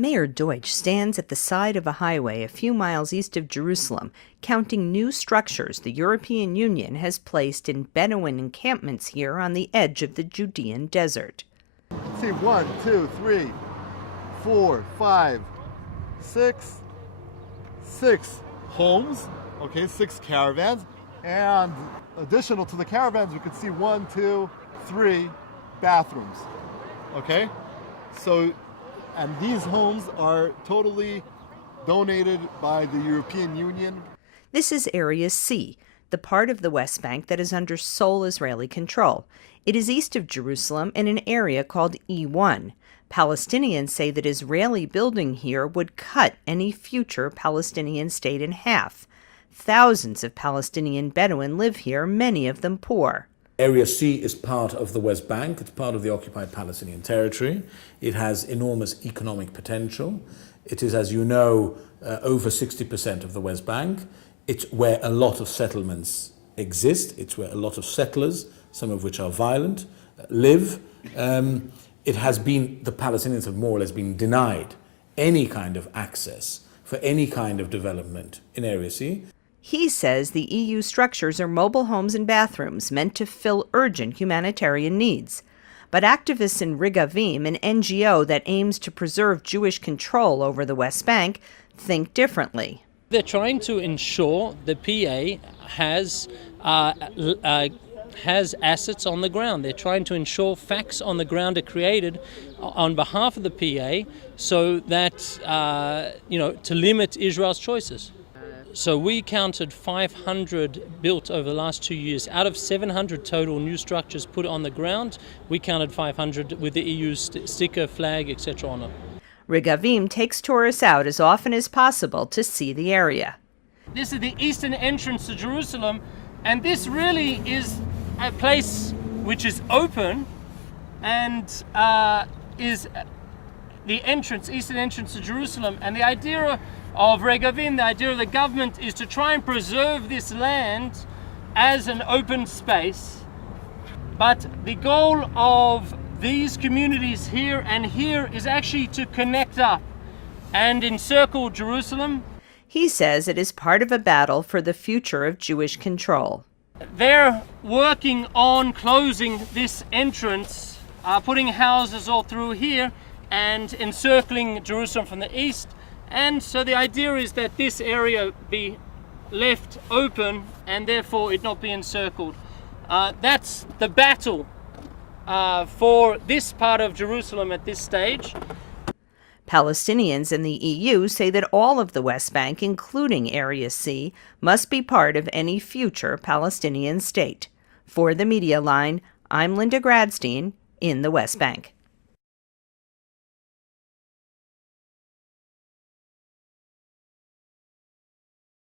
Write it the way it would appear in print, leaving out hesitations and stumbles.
Mayor Deutsch stands at the side of a highway a few miles east of Jerusalem, counting new structures the European Union has placed in Bedouin encampments here on the edge of the Judean desert. See, 1, 2, 3, 4, 5, 6 homes, okay, 6 caravans, and additional to the caravans, you can see 1, 2, 3 bathrooms, okay? So, and these homes are totally donated by the European Union. This is Area C, the part of the West Bank that is under sole Israeli control. It is east of Jerusalem in an area called E1. Palestinians say that Israeli building here would cut any future Palestinian state in half. Thousands of Palestinian Bedouin live here, many of them poor. Area C is part of the West Bank. It's part of the occupied Palestinian territory. It has enormous economic potential. It is, as you know, over 60% of the West Bank. It's where a lot of settlements exist. It's where a lot of settlers, some of which are violent, live. It has been, the Palestinians have more or less been denied any kind of access for any kind of development in Area C. He says the EU structures are mobile homes and bathrooms meant to fill urgent humanitarian needs. But activists in Regavim, an NGO that aims to preserve Jewish control over the West Bank, think differently. They're trying to ensure the PA has assets on the ground. They're trying to ensure facts on the ground are created on behalf of the PA so that, to limit Israel's choices. So we counted 500 built over the last 2 years. Out of 700 total new structures put on the ground, we counted 500 with the EU sticker, flag, etc. on it. Regavim takes tourists out as often as possible to see the area. This is the eastern entrance to Jerusalem, and this really is a place which is open and is the eastern entrance to Jerusalem. And the idea of Regavim, the idea of the government, is to try and preserve this land as an open space. But the goal of these communities here and here is actually to connect up and encircle Jerusalem. He says it is part of a battle for the future of Jewish control. They're working on closing this entrance, putting houses all through here and encircling Jerusalem from the east. And so the idea is that this area be left open and therefore it not be encircled. That's the battle for this part of Jerusalem at this stage. Palestinians in the EU say that all of the West Bank, including Area C, must be part of any future Palestinian state. For the Media Line, I'm Linda Gradstein in the West Bank.